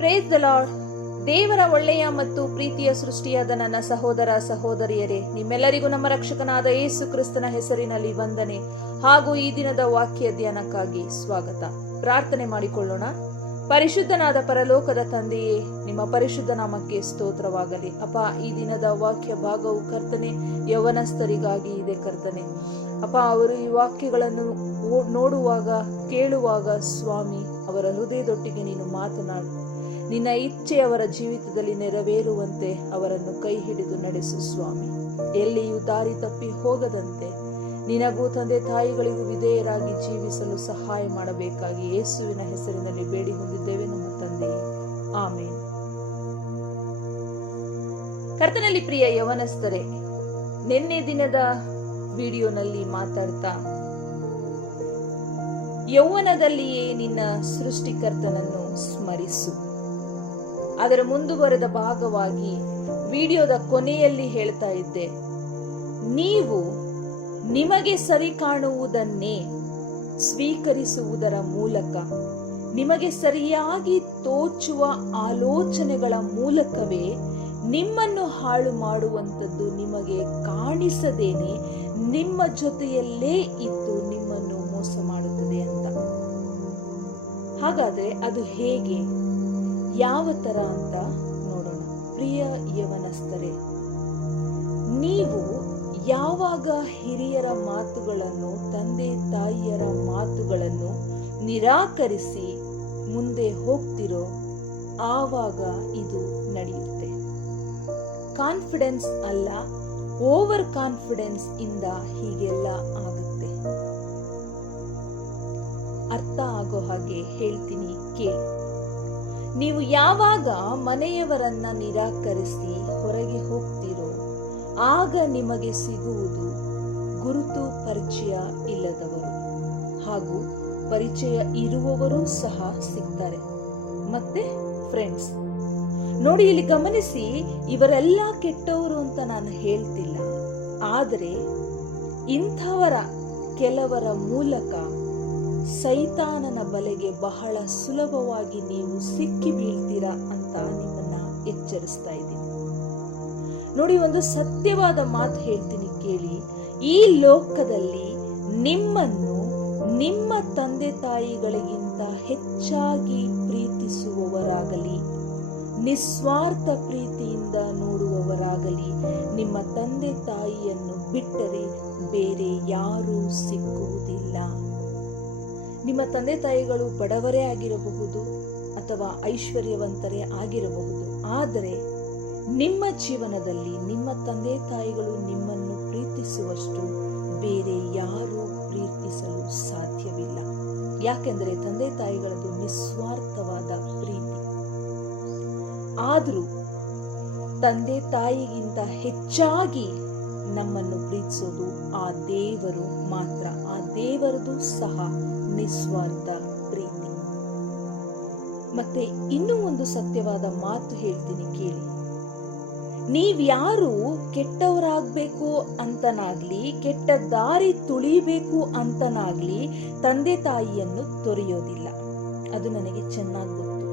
Praise the lord. ದೇವರ ಒಳ್ಳೆಯ ಮತ್ತು ಪ್ರೀತಿಯ ಸೃಷ್ಟಿಯಾದ ನನ್ನ ಸಹೋದರ ಸಹೋದರಿಯರೇ, ನಿಮ್ಮೆಲ್ಲರಿಗೂ ನಮ್ಮ ರಕ್ಷಕನಾದ ಯೇಸು ಕ್ರಿಸ್ತನ ಹೆಸರಿನಲ್ಲಿ ವಂದನೆ ಹಾಗೂ ಈ ದಿನದ ವಾಕ್ಯ ಧ್ಯಾನಕ್ಕಾಗಿ ಸ್ವಾಗತ. ಪ್ರಾರ್ಥನೆ ಮಾಡಿಕೊಳ್ಳೋಣ. ಪರಿಶುದ್ಧನಾದ ಪರಲೋಕದ ತಂದೆಯೇ, ನಿಮ್ಮ ಪರಿಶುದ್ಧ ನಾಮಕ್ಕೆ ಸ್ತೋತ್ರವಾಗಲಿ. ಅಪ್ಪ, ಈ ದಿನದ ವಾಕ್ಯ ಭಾಗವು ಕರ್ತನೆ ಯೌವನಸ್ಥರಿಗಾಗಿ ಇದೆ ಕರ್ತನೆ. ಅಪ್ಪ, ಅವರು ಈ ವಾಕ್ಯಗಳನ್ನು ನೋಡುವಾಗ ಕೇಳುವಾಗ ಸ್ವಾಮಿ, ಅವರ ಹೃದಯದೊಟ್ಟಿಗೆ ನೀನು ಮಾತನಾಡು. ನಿನ್ನ ಇಚ್ಛೆ ಅವರ ಜೀವಿತದಲ್ಲಿ ನೆರವೇರುವಂತೆ ಅವರನ್ನು ಕೈ ಹಿಡಿದು ನಡೆಸು ಸ್ವಾಮಿ. ಎಲ್ಲಿಯೂ ದಾರಿ ತಪ್ಪಿ ಹೋಗದಂತೆ ನಿನಗೂ ತಂದೆ ತಾಯಿಗಳಿಗೂ ವಿಧೇಯರಾಗಿ ಜೀವಿಸಲು ಸಹಾಯ ಮಾಡಬೇಕಾಗಿ ಯೇಸುವಿನ ಹೆಸರಿನಲ್ಲಿ ಬೇಡಿ ಹೊಂದಿದ್ದೇವೆ ನಮ್ಮ ತಂದೆಯೇ, ಆಮೇನ್. ಕರ್ತನಲ್ಲಿ ಪ್ರಿಯ ಯೌವನಸ್ಥರೇ, ನಿನ್ನೆ ದಿನದ ವಿಡಿಯೋನಲ್ಲಿ ಮಾತಾಡ್ತಾ ಯೌವನದಲ್ಲಿಯೇ ನಿನ್ನ ಸೃಷ್ಟಿಕರ್ತನನ್ನು ಸ್ಮರಿಸು, ಅದರ ಮುಂದುವರೆದ ಭಾಗವಾಗಿ ವಿಡಿಯೋದ ಕೊನೆಯಲ್ಲಿ ಹೇಳ್ತಾ ಇದ್ದೆ, ನೀವು ನಿಮಗೆ ಸರಿ ಕಾಣುವುದನ್ನೇ ಸ್ವೀಕರಿಸುವುದರ ಮೂಲಕ, ನಿಮಗೆ ಸರಿಯಾಗಿ ತೋಚುವ ಆಲೋಚನೆಗಳ ಮೂಲಕವೇ ನಿಮ್ಮನ್ನು ಹಾಳು ಮಾಡುವಂಥದ್ದು ನಿಮಗೆ ಕಾಣಿಸದೇನೆ ನಿಮ್ಮ ಜೊತೆಯಲ್ಲೇ ಇದ್ದು ನಿಮ್ಮನ್ನು ಮೋಸ ಮಾಡುತ್ತದೆ ಅಂತ. ಹಾಗಾದ್ರೆ ಅದು ಹೇಗೆ, ಯಾವ ತರ ಅಂತ ನೋಡೋಣ. ಪ್ರಿಯ ಯೌವನಸ್ಥರೇ, ನೀವು ಯಾವಾಗ ಹಿರಿಯರ ಮಾತುಗಳನ್ನು, ತಂದೆ ತಾಯಿಯರ ಮಾತುಗಳನ್ನು ನಿರಾಕರಿಸಿ ಮುಂದೆ ಹೋಗ್ತಿರೋ ಆವಾಗ ಇದು ನಡೆಯುತ್ತೆ. ಕಾನ್ಫಿಡೆನ್ಸ್ ಅಲ್ಲ, ಓವರ್ ಕಾನ್ಫಿಡೆನ್ಸ್ ಇಂದ ಹೀಗೆಲ್ಲ ಆಗುತ್ತೆ. ಅರ್ಥ ಆಗೋ ಹಾಗೆ ಹೇಳ್ತೀನಿ ಕೇಳಿ. ನೀವು ಯಾವಾಗ ಮನೆಯವರನ್ನ ನಿರಾಕರಿಸಿ ಹೊರಗೆ ಹೋಗ್ತೀರೋ ಆಗ ನಿಮಗೆ ಸಿಗುವುದು ಗುರುತು ಪರಿಚಯ ಇಲ್ಲದವರು ಹಾಗೂ ಪರಿಚಯ ಇರುವವರು ಸಹ ಸಿಗ್ತಾರೆ. ಮತ್ತೆ ಫ್ರೆಂಡ್ಸ್ ನೋಡಿ, ಇಲ್ಲಿ ಗಮನಿಸಿ, ಇವರೆಲ್ಲ ಕೆಟ್ಟವರು ಅಂತ ನಾನು ಹೇಳ್ತಿಲ್ಲ. ಆದರೆ ಇಂಥವರ ಕೆಲವರ ಮೂಲಕ ಸೈತಾನನ ಬಲೆಗೆ ಬಹಳ ಸುಲಭವಾಗಿ ನೀವು ಸಿಕ್ಕಿ ಬೀಳ್ತೀರಾ ಅಂತ ನಿಮ್ಮನ್ನ ಎಚ್ಚರಿಸ್ತಾ ಇದ್ದೀನಿ. ನೋಡಿ, ಒಂದು ಸತ್ಯವಾದ ಮಾತು ಹೇಳ್ತೀನಿ ಕೇಳಿ. ಈ ಲೋಕದಲ್ಲಿ ನಿಮ್ಮನ್ನು ನಿಮ್ಮ ತಂದೆ ತಾಯಿಗಳಿಗಿಂತ ಹೆಚ್ಚಾಗಿ ಪ್ರೀತಿಸುವವರಾಗಲಿ, ನಿಸ್ವಾರ್ಥ ಪ್ರೀತಿಯಿಂದ ನೋಡುವವರಾಗಲಿ, ನಿಮ್ಮ ತಂದೆ ತಾಯಿಯನ್ನು ಬಿಟ್ಟರೆ ಬೇರೆ ಯಾರೂ ಸಿಕ್ಕುವುದಿಲ್ಲ. ನಿಮ್ಮ ತಂದೆ ತಾಯಿಗಳು ಬಡವರೇ ಆಗಿರಬಹುದು ಅಥವಾ ಐಶ್ವರ್ಯವಂತರೇ ಆಗಿರಬಹುದು, ಆದರೆ ನಿಮ್ಮ ಜೀವನದಲ್ಲಿ ನಿಮ್ಮ ತಂದೆ ತಾಯಿಗಳು ನಿಮ್ಮನ್ನು ಪ್ರೀತಿಸುವಷ್ಟು ಬೇರೆ ಯಾರೂ ಪ್ರೀತಿಸಲು ಸಾಧ್ಯವಿಲ್ಲ. ಯಾಕೆಂದರೆ ತಂದೆ ತಾಯಿಗಳದು ನಿಸ್ವಾರ್ಥವಾದ ಪ್ರೀತಿ. ಆದರೂ ತಂದೆ ತಾಯಿಗಿಂತ ಹೆಚ್ಚಾಗಿ ನಮ್ಮನ್ನು ಪ್ರೀತಿಸೋದು ಆ ದೇವರು ಮಾತ್ರ. ಆ ದೇವರದು ಸಹ ನಿಸ್ವಾರ್ಥ ಪ್ರೀತಿ. ಮತ್ತೆ ಇನ್ನೂ ಒಂದು ಸತ್ಯವಾದ ಮಾತು ಹೇಳ್ತೀನಿ ಕೇಳಿ. ನೀವ್ಯಾರು ಕೆಟ್ಟವರಾಗಬೇಕು ಅಂತನಾಗ್ಲಿ, ಕೆಟ್ಟ ದಾರಿ ತುಳಿಬೇಕು ಅಂತನಾಗ್ಲಿ ತಂದೆ ತಾಯಿಯನ್ನು ತೊರೆಯೋದಿಲ್ಲ. ಅದು ನನಗೆ ಚೆನ್ನಾಗಿ ಗೊತ್ತು.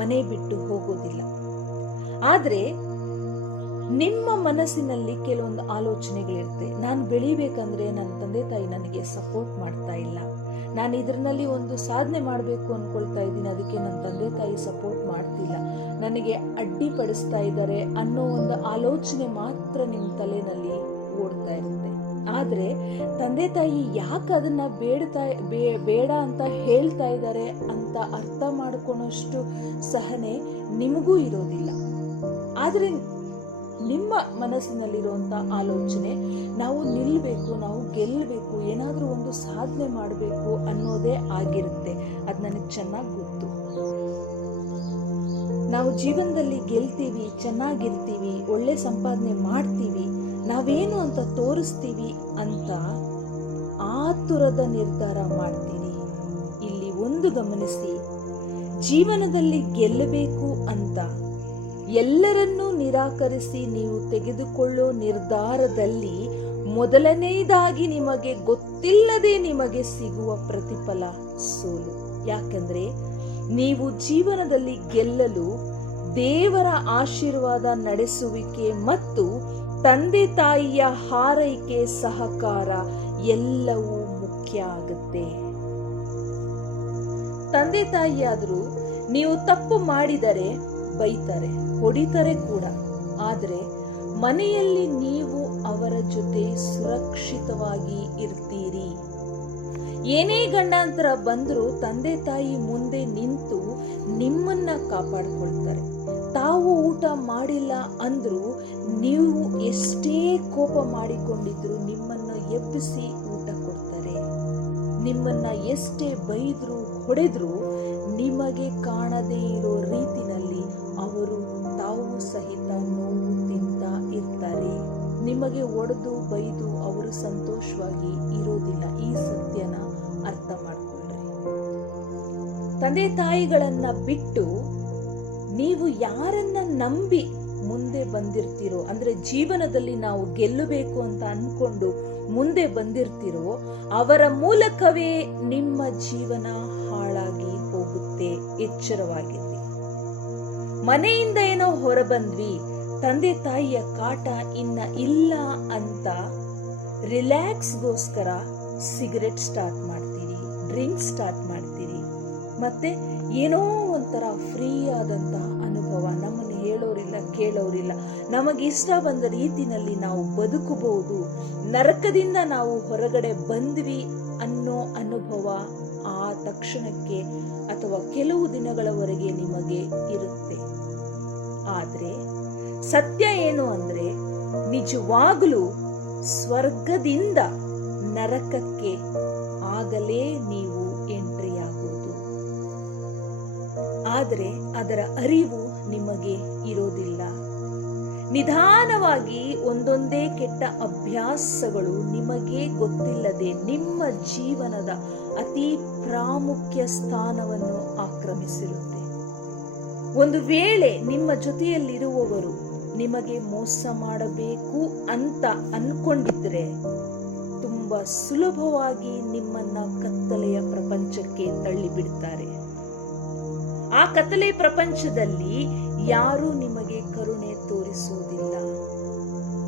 ಮನೆ ಬಿಟ್ಟು ಹೋಗೋದಿಲ್ಲ. ಆದ್ರೆ ನಿಮ್ಮ ಮನಸ್ಸಿನಲ್ಲಿ ಕೆಲವೊಂದು ಆಲೋಚನೆಗಳಿರುತ್ತೆ. ನಾನು ಬೆಳಿಬೇಕಂದ್ರೆ ನನ್ನ ತಂದೆ ತಾಯಿ ನನಗೆ ಸಪೋರ್ಟ್ ಮಾಡ್ತಾ ಇಲ್ಲ, ನಾನು ಇದರಲ್ಲಿ ಒಂದು ಸಾಧನೆ ಮಾಡಬೇಕು ಅನ್ಕೊಳ್ತಾ ಇದ್ದೀನಿ, ಅದಕ್ಕೆ ನನ್ನ ತಂದೆ ತಾಯಿ ಸಪೋರ್ಟ್ ಮಾಡ್ತಿಲ್ಲ, ನನಗೆ ಅಡ್ಡಿಪಡಿಸ್ತಾ ಇದ್ದಾರೆ ಅನ್ನೋ ಒಂದು ಆಲೋಚನೆ ಮಾತ್ರ ನಿಮ್ಮ ತಲೆನಲ್ಲಿ ಓಡ್ತಾ ಇರುತ್ತೆ. ಆದ್ರೆ ತಂದೆ ತಾಯಿ ಯಾಕೆ ಅದನ್ನ ಬೇಡ ಅಂತ ಹೇಳ್ತಾ ಇದ್ದಾರೆ ಅಂತ ಅರ್ಥ ಮಾಡ್ಕೊಳೋಷ್ಟು ಸಹನೆ ನಿಮಗೂ ಇರೋದಿಲ್ಲ. ಆದ್ರೆ ನಿಮ್ಮ ಮನಸ್ಸಿನಲ್ಲಿರುವಂತ ಆಲೋಚನೆ ನಾವು ನಿಲ್ಲಬೇಕು, ನಾವು ಗೆಲ್ಲಬೇಕು, ಏನಾದ್ರೂ ಒಂದು ಸಾಧನೆ ಮಾಡಬೇಕು ಅನ್ನೋದೇ ಆಗಿರುತ್ತೆ. ಅದು ನನಗೆ ಚೆನ್ನಾಗಿ ಗೊತ್ತು. ನಾವು ಜೀವನದಲ್ಲಿ ಗೆಲ್ತೀವಿ, ಚೆನ್ನಾಗಿರ್ತೀವಿ, ಒಳ್ಳೆ ಸಂಪಾದನೆ ಮಾಡ್ತೀವಿ, ನಾವೇನು ಅಂತ ತೋರಿಸ್ತೀವಿ ಅಂತ ಆತುರದ ನಿರ್ಧಾರ ಮಾಡ್ತೀವಿ. ಇಲ್ಲಿ ಒಂದು ಗಮನಿಸಿ, ಜೀವನದಲ್ಲಿ ಗೆಲ್ಲಬೇಕು ಅಂತ ಎಲ್ಲರನ್ನೂ ನಿರಾಕರಿಸಿ ನೀವು ತೆಗೆದುಕೊಳ್ಳೋ ನಿರ್ಧಾರದಲ್ಲಿ ಮೊದಲನೇದಾಗಿ ನಿಮಗೆ ಗೊತ್ತಿಲ್ಲದೆ ನಿಮಗೆ ಸಿಗುವ ಪ್ರತಿಫಲ ಸೋಲು. ಯಾಕಂದ್ರೆ ನೀವು ಜೀವನದಲ್ಲಿ ಗೆಲ್ಲಲು ದೇವರ ಆಶೀರ್ವಾದ, ನಡೆಸುವಿಕೆ ಮತ್ತು ತಂದೆ ತಾಯಿಯ ಹಾರೈಕೆ, ಸಹಕಾರ ಎಲ್ಲವೂ ಮುಖ್ಯ ಆಗುತ್ತೆ. ತಂದೆ ತಾಯಿಯಾದರೂ ನೀವು ತಪ್ಪು ಮಾಡಿದರೆ ಬೈತಾರೆ, ಹೊಡಿತಾರೆ ಕೂಡ. ಆದರೆ ಮನೆಯಲ್ಲಿ ನೀವು ಅವರ ಜೊತೆ ಸುರಕ್ಷಿತವಾಗಿ ಇರ್ತೀರಿ. ಏನೇ ಗಂಡಾಂತರ ಬಂದರೂ ತಂದೆ ತಾಯಿ ಮುಂದೆ ನಿಂತು ನಿಮ್ಮನ್ನ ಕಾಪಾಡಿಕೊಳ್ತಾರೆ. ತಾವು ಊಟ ಮಾಡಿಲ್ಲ ಅಂದ್ರೂ ನೀವು ಎಷ್ಟೇ ಕೋಪ ಮಾಡಿಕೊಂಡಿದ್ರು ನಿಮ್ಮನ್ನು ಎಬ್ಬಿಸಿ ಊಟ ಕೊಡ್ತಾರೆ. ನಿಮ್ಮನ್ನ ಎಷ್ಟೇ ಬೈದ್ರು ಹೊಡೆದ್ರು ನಿಮಗೆ ಕಾಣದೇ ಇರೋ ರೀತಿನಲ್ಲಿ ಅವರು ತಾವು ಸಹಿತ ನೋವು ತಿಂತ ಇರ್ತಾರೆ. ನಿಮಗೆ ಒಡೆದು ಬೈದು ಅವರು ಸಂತೋಷವಾಗಿ ಇರೋದಿಲ್ಲ. ಈ ಸತ್ಯನ ಅರ್ಥ ಮಾಡ್ಕೊಳ್ರಿ. ತಂದೆ ತಾಯಿಗಳನ್ನ ಬಿಟ್ಟು ನೀವು ಯಾರನ್ನ ನಂಬಿ ಮುಂದೆ ಬಂದಿರ್ತೀರೋ, ಅಂದ್ರೆ ಜೀವನದಲ್ಲಿ ನಾವು ಗೆಲ್ಲಬೇಕು ಅಂತ ಅನ್ಕೊಂಡು ಮುಂದೆ ಬಂದಿರ್ತೀರೋ, ಅವರ ಮೂಲಕವೇ ನಿಮ್ಮ ಜೀವನ ಹಾಳಾಗಿ ಹೋಗುತ್ತೆ. ಎಚ್ಚರವಾಗಿರ್ರಿ. ಮನೆಯಿಂದ ಏನೋ ಹೊರಬಂದ್ವಿ, ತಂದೆ ತಾಯಿಯ ಕಾಟ ಇನ್ನ ಇಲ್ಲ ಅಂತ ರಿಲ್ಯಾಕ್ಸ್ಗೋಸ್ಕರ ಸಿಗರೆಟ್ ಸ್ಟಾರ್ಟ್ ಮಾಡ್ತೀರಿ, ಡ್ರಿಂಕ್ ಸ್ಟಾರ್ಟ್ ಮಾಡ್ತೀರಿ. ಮತ್ತೆ ಏನೋ ಒಂಥರ ಫ್ರೀ ಆದಂತಹ ಅನುಭವ, ನಮ್ಮನ್ನು ಹೇಳೋರಿಲ್ಲ ಕೇಳೋರಿಲ್ಲ, ನಮಗೆ ಇಷ್ಟ ಬಂದ ರೀತಿನಲ್ಲಿ ನಾವು ಬದುಕಬಹುದು, ನರಕದಿಂದ ನಾವು ಹೊರಗಡೆ ಬಂದ್ವಿ ಅನ್ನೋ ಅನುಭವ ಆ ತಕ್ಷಣಕ್ಕೆ ಅಥವಾ ಕೆಲವು ದಿನಗಳವರೆಗೆ ನಿಮಗೆ ಇರುತ್ತೆ. ಆದ್ರೆ ಸತ್ಯ ಏನು ಅಂದ್ರೆ, ನಿಜವಾಗಲೂ ಸ್ವರ್ಗದಿಂದ ನರಕಕ್ಕೆ ಆಗಲೇ ನೀವು ಎಂಟ್ರಿ ಆಗೋದು. ಆದರೆ ಅದರ ಅರಿವು ನಿಮಗೆ ಇರೋದಿಲ್ಲ. ನಿಧಾನವಾಗಿ ಒಂದೊಂದೇ ಕೆಟ್ಟ ಅಭ್ಯಾಸಗಳು ನಿಮಗೆ ಗೊತ್ತಿಲ್ಲದೆ ನಿಮ್ಮ ಜೀವನದ ಅತಿ ಪ್ರಾಮುಖ್ಯ ಸ್ಥಾನವನ್ನು ಆಕ್ರಮಿಸಿರುತ್ತೆ. ಒಂದು ವೇಳೆ ನಿಮ್ಮ ಜೊತೆಯಲ್ಲಿರುವವರು ನಿಮಗೆ ಮೋಸ ಮಾಡಬೇಕು ಅಂತ ಅನ್ಕೊಂಡಿದ್ರೆ ತುಂಬಾ ಸುಲಭವಾಗಿ ನಿಮ್ಮನ್ನ ಕತ್ತಲೆಯ ಪ್ರಪಂಚಕ್ಕೆ ತಳ್ಳಿಬಿಡ್ತಾರೆ. ಆ ಕತ್ತಲೆ ಪ್ರಪಂಚದಲ್ಲಿ ಯಾರೂ ನಿಮಗೆ ಕರುಣೆ ತೋರಿಸುವುದಿಲ್ಲ.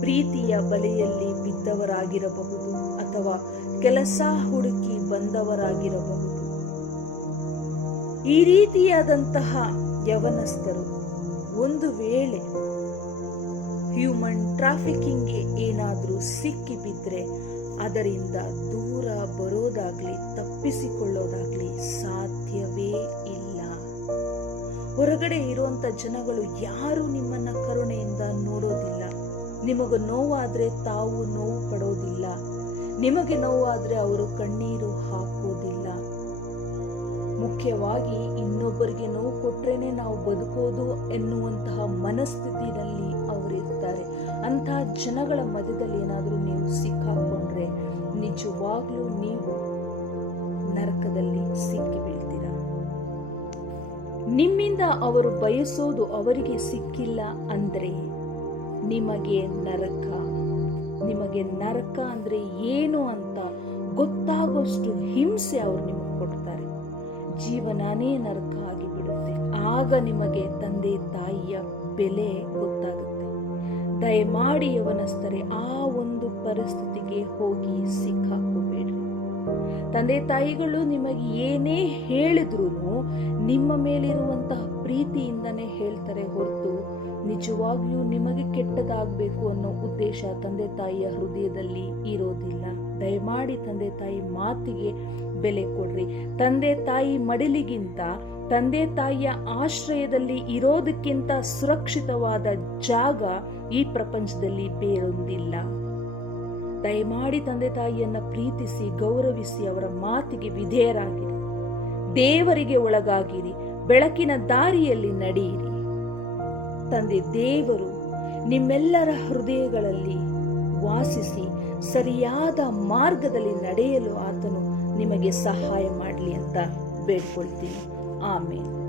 ಪ್ರೀತಿಯ ಬಲೆಯಲ್ಲಿ ಬಿದ್ದವರಾಗಿರಬಹುದು ಅಥವಾ ಕೆಲಸ ಹುಡುಕಿ ಬಂದವರಾಗಿರಬಹುದು. ಈ ರೀತಿಯಾದಂತಹ ಯವನಸ್ಥರು ಒಂದು ವೇಳೆ ಹ್ಯೂಮನ್ ಟ್ರಾಫಿಕಿಂಗ್ಗೆ ಏನಾದರೂ ಸಿಕ್ಕಿ ಬಿದ್ರೆ ಅದರಿಂದ ದೂರ ಬರೋದಾಗ್ಲಿ ತಪ್ಪಿಸಿಕೊಳ್ಳೋದಾಗ್ಲಿ ಸಾಧ್ಯವೇ ಇಲ್ಲ. ಹೊರಗಡೆ ಇರುವಂತ ಜನಗಳು ಯಾರು ನಿಮ್ಮನ್ನ ಕರುಣೆಯಿಂದ ನೋಡೋದಿಲ್ಲ. ನಿಮಗೆ ನೋವಾದ್ರೆ ತಾವು ನೋವು ಪಡೋದಿಲ್ಲ. ನಿಮಗೆ ನೋವಾದ್ರೆ ಅವರು ಕಣ್ಣೀರು ಹಾಕೋದಿಲ್ಲ. ಮುಖ್ಯವಾಗಿ ಇನ್ನೊಬ್ಬರಿಗೆ ನೋವು ಕೊಟ್ರೇನೆ ನಾವು ಬದುಕೋದು ಎನ್ನುವಂತಹ ಮನಸ್ಥಿತಿನಲ್ಲಿ ಅವರಿರ್ತಾರೆ. ಅಂತಹ ಜನಗಳ ಮಧ್ಯದಲ್ಲಿ ಏನಾದರೂ ನೀವು ಸಿಕ್ಕಾಕೊಂಡ್ರೆ ನಿಜವಾಗ್ಲೂ ನೀವು ನರಕದಲ್ಲಿ ಸಿಕ್ಕಿ ಬೀಳ್ತೀರ. ನಿಮ್ಮಿಂದ ಅವರು ಬಯಸೋದು ಅವರಿಗೆ ಸಿಕ್ಕಿಲ್ಲ ಅಂದ್ರೆ ನಿಮಗೆ ನರಕ ಅಂದ್ರೆ ಏನು ಅಂತ ಗೊತ್ತಾಗೋಷ್ಟು ಹಿಂಸೆ ಅವರು ನಿಮಗೆ ಕೊಡ್ತಾರೆ. ಜೀವನನೇ ನರಕ ಆಗಿಬಿಡುತ್ತೆ. ಆಗ ನಿಮಗೆ ತಂದೆ ತಾಯಿಯ ಬೆಲೆ ಗೊತ್ತಾಗುತ್ತೆ. ದಯಮಾಡಿ ಯವನಸ್ಥರೇ, ಆ ಒಂದು ಪರಿಸ್ಥಿತಿಗೆ ಹೋಗಿ ಸಿಕ್ಕಾಕೋಬೇಡ್ರಿ. ತಂದೆ ತಾಯಿಗಳು ನಿಮಗೆ ಏನೇ ಹೇಳಿದ್ರು ನಿಮ್ಮ ಮೇಲಿರುವಂತಹ ಪ್ರೀತಿಯಿಂದನೇ ಹೇಳ್ತಾರೆ ಹೊರತು ನಿಜವಾಗ್ಲೂ ನಿಮಗೆ ಕೆಟ್ಟದಾಗಬೇಕು ಅನ್ನೋ ಉದ್ದೇಶ ತಂದೆ ತಾಯಿಯ ಹೃದಯದಲ್ಲಿ ಇರೋದಿಲ್ಲ. ದಯಮಾಡಿ ತಂದೆ ತಾಯಿ ಮಾತಿಗೆ ಬೆಲೆ ಕೊಡ್ರಿ. ತಂದೆ ತಾಯಿ ಮಡಿಲಿಗಿಂತ ತಂದೆ ತಾಯಿಯ ಆಶ್ರಯದಲ್ಲಿ ಇರೋದಕ್ಕಿಂತ ಸುರಕ್ಷಿತವಾದ ಜಾಗ ಈ ಪ್ರಪಂಚದಲ್ಲಿ ಬೇರೊಂದಿಲ್ಲ. ದಯಮಾಡಿ ತಂದೆ ತಾಯಿಯನ್ನ ಪ್ರೀತಿಸಿ ಗೌರವಿಸಿ ಅವರ ಮಾತಿಗೆ ವಿಧೇಯರಾಗಿರಿ. ದೇವರಿಗೆ ಒಳಗಾಗಿರಿ. ಬೆಳಕಿನ ದಾರಿಯಲ್ಲಿ ನಡೆಯಿರಿ. ತಂದೆ ದೇವರು ನಿಮ್ಮೆಲ್ಲರ ಹೃದಯಗಳಲ್ಲಿ ವಾಸಿಸಿ ಸರಿಯಾದ ಮಾರ್ಗದಲ್ಲಿ ನಡೆಯಲು ಆತನು ನಿಮಗೆ ಸಹಾಯ ಮಾಡಲಿ ಅಂತ ಬೇಡ್ಕೊಳ್ತೀನಿ. ಆಮೇಲೆ